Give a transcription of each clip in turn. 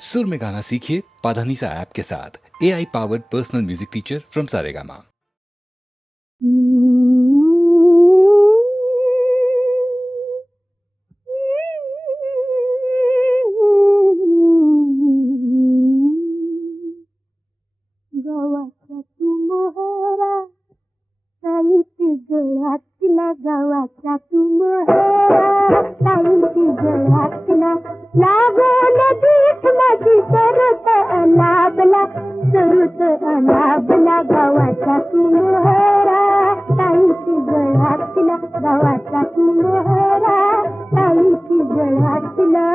सुर में गाना सीखिए पाधानीसा ऐप के साथ। AI powered personal music teacher from Saregama. गव्हाचा तू मोहरा ताईत गळ्यातला, गव्हाचा तू मोहरा ताईत गळ्यातला, लागोन दीठ माझी सरुत अनाबला, सरुत अनाबला, गव्हाचा तू मोहरा ताईत गळ्यातला, गव्हाचा तू मोहरा ताईत गळ्यातला.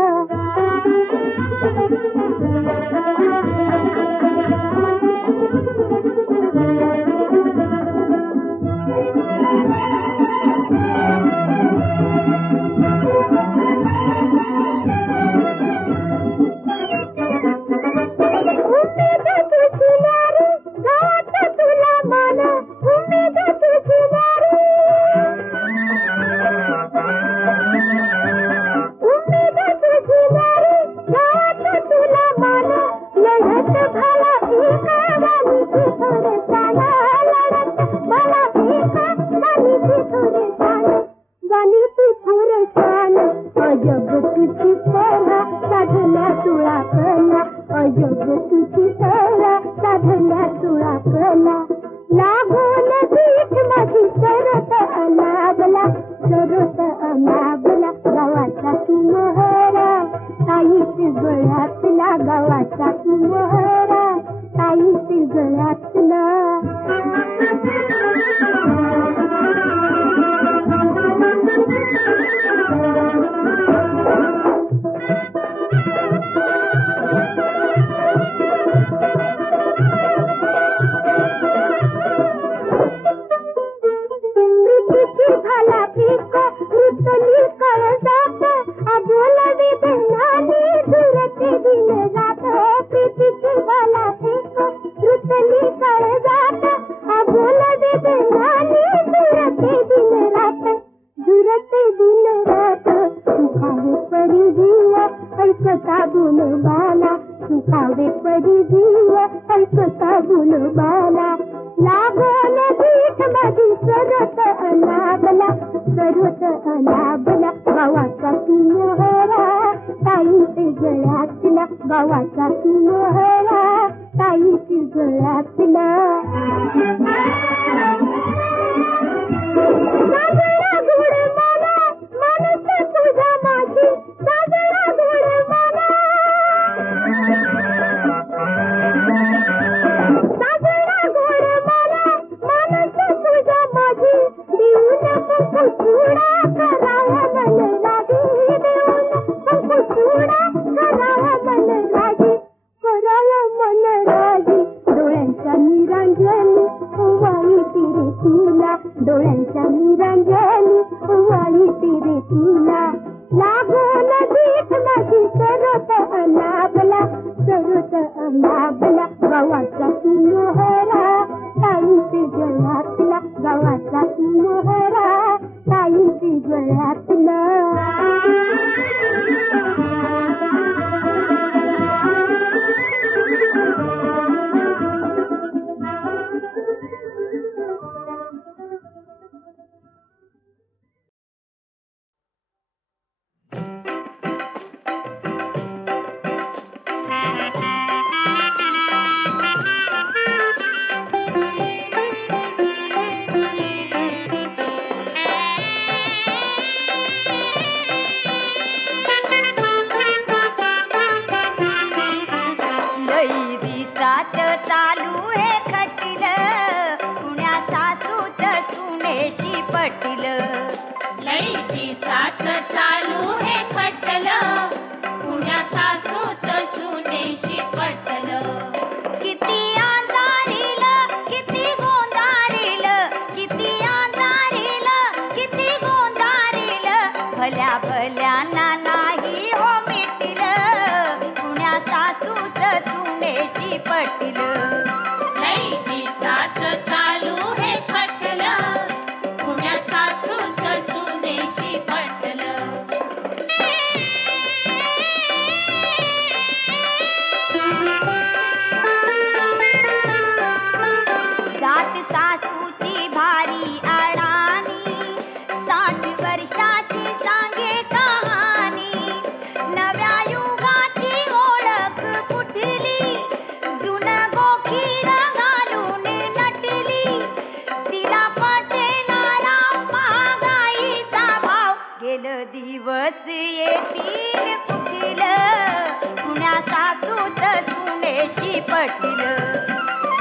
सुनेशी पटलं.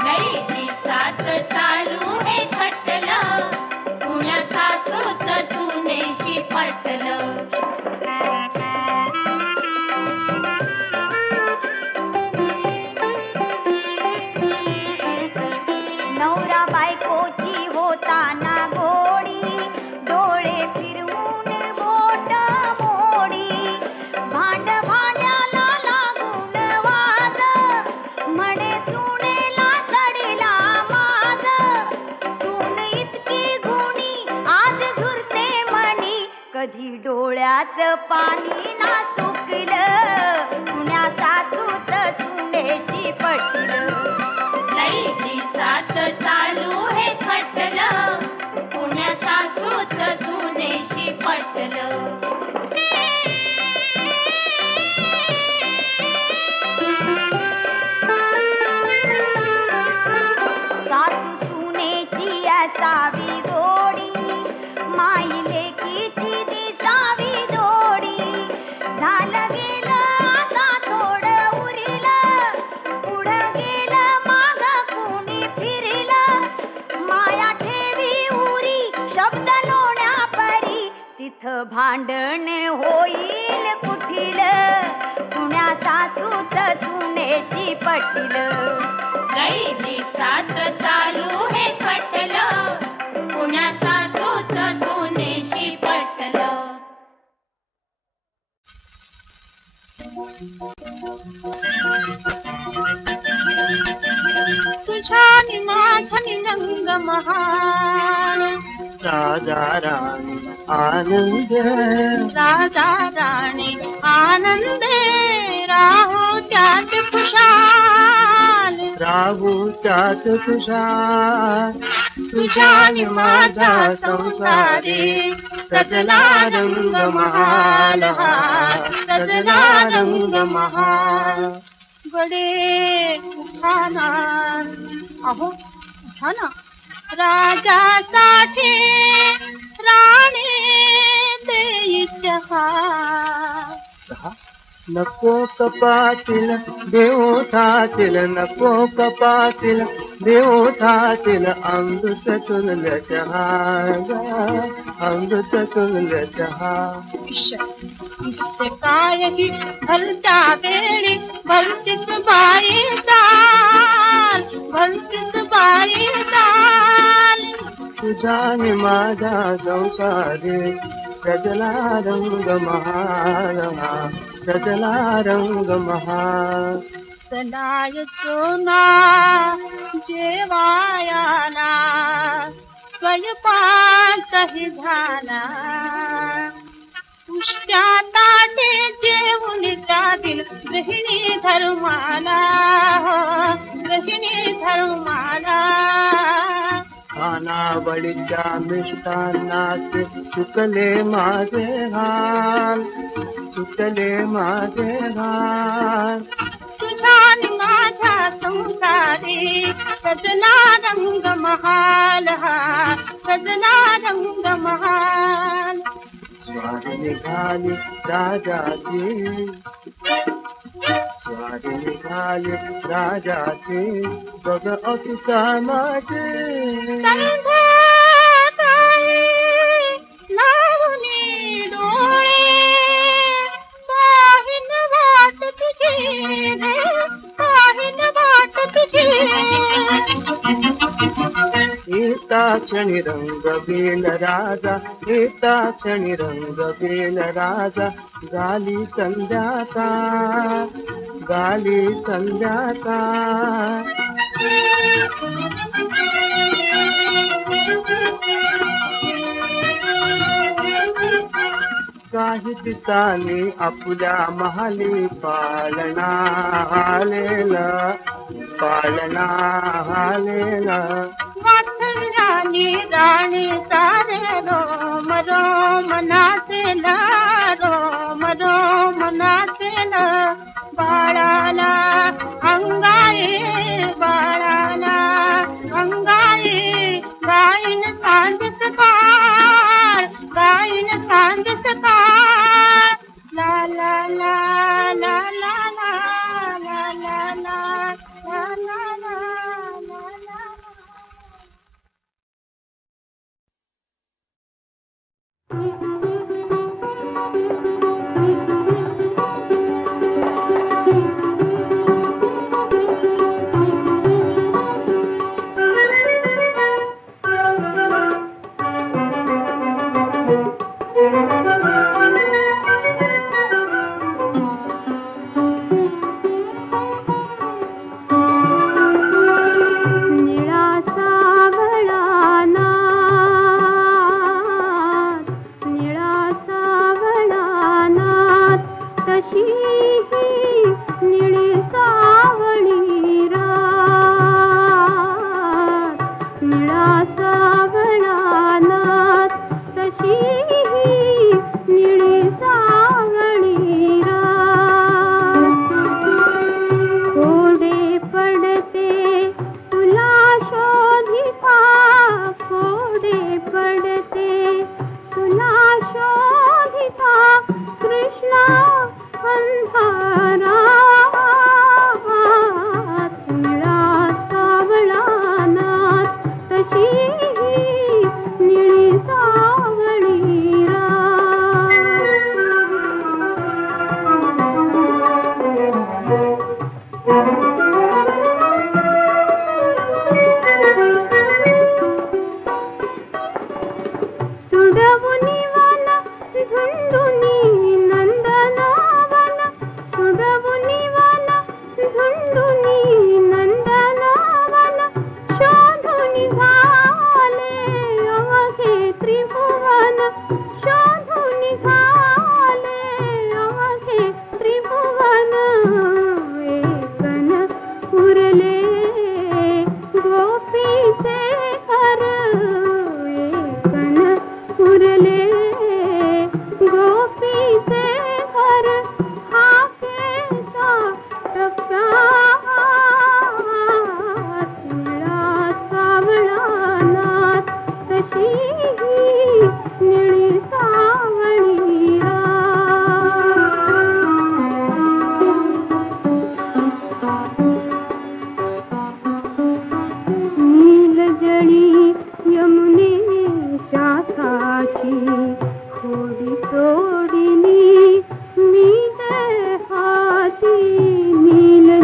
लईची साथ चालू हे खटलं, पुण्या सासूच सुनेशी पटलं. नवरा बायकोची होताना गोडी, डोळे फिरवून बोट मोडी. भांड भांड्याला लागून वाद, म्हणे सुनेला चढला माद. सून इतकी गुणी आज झुरते मनी, कधी डोळ्यात पाणी ना सुकलं. पुण्या सासूच सुनेशी पटलं. लईची साथ चालू हे खटलं, पुण्या सासूच सुनेशी पटलं. सासू सुनेची असावी गोडी, माई लेकीची दिसावी जोडी. झालं गेलं आता थोडं उरिलं, पुढं गेलं माग कुणी फिरलं. माया ठेवी उरी शब्द लोण्या परी, तिथं भांडण होईल कुठीलं. पुण्या सासूच सुनेशी पटलं. लईची साथ चालू हे खटलं, पुण्या सासूच सुनेशी पटलं. तुझ्या नि माझ्या नि रंग महान, राजा राणी आनंद, राजा राणी आनंदे. राहो त्यात खुशाल, राहू त्यात खुशाल. तुझ्या नि माझा संसारी सजला रंग महाल हा, सजला रंग महाल. बडे उठाना, अहो उठाना. राजासाठी राणी देई चहा. नको कपातील देवठातील, नको कपातील देवठातील. अमृत तुल्य चहा, अमृत तुल्य चहा. इश्य कायही भलत्या वेळी भलतीच बाई चाल, भलतीच बाई चाल. तुझा नि माझा संसारी सजला रंग महाल हा, सजला रंग महाल. चलायचो ना जेवायाला, स्वयंपाकही झाला. उष्ट्या ताटे जेवून जातील गृहिणी धर्माला, गृहिणी धर्माला. खानावळीच्या मिष्टान्नाचे चुकले माझे हाल, चुकले माझे हाल. तुझ्या नि माझ्या संसारी सजला रंग महाल हा, सजला रंग महाल. स्वारी निघाली राजाची, स्वारी निघाली राजाची. बघ अतिसा माझे संध्याकाळी लावणी डोळे, पाहिन वाट तुझी रे, पाहिन वाट तुझी. एका क्षणी रंग बेल राजा, एका क्षणी रंग बेल राजा. गाली संध्याकाळ, गाली संध्याकाळ. काही दिसानी आपल्या महाली पालना हालेला, पालना हालेला. वाथल्यानी राणी सारे रोम रोम नाचेला, रोम रोम नाचेला. बाळाला अंगाई, बाळाला अंगाई. गाईन सांगत काळ, गाईन सांगत काळ. ला ला ला ला ला ला ला ला ला.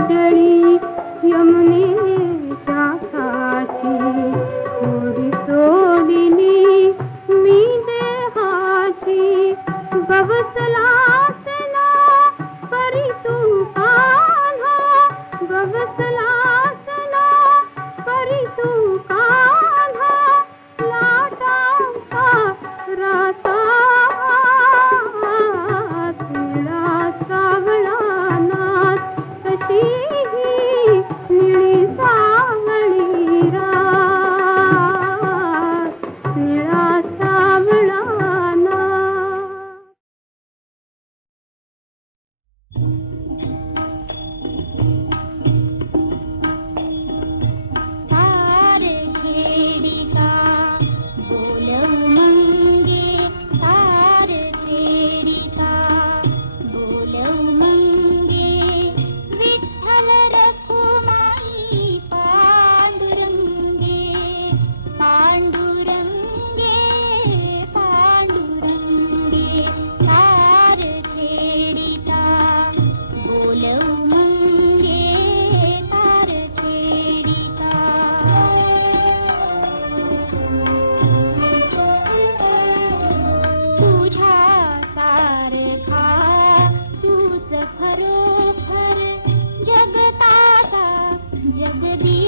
वादळी यमुनेच्या काठी मोरी सोडिली मी देहाची गवसलास ना परी तू कान्हा गवसलास ना परी तू कान्हा लाटांचा रासा निळा सावळा नाच कशी ही निळी सावळी रात निळा सावळा नाच तार छेडिता बोलव मंगे तार छेडिता बोलव मंगे विठ्ठल रखुमाई पांडुरंगे पांडुरंगे पांडुरंगे तार छेडिता बोलव मंगे तार छेडिता तुझ्या सारखा तूच खरोखर जगताचा जगदीश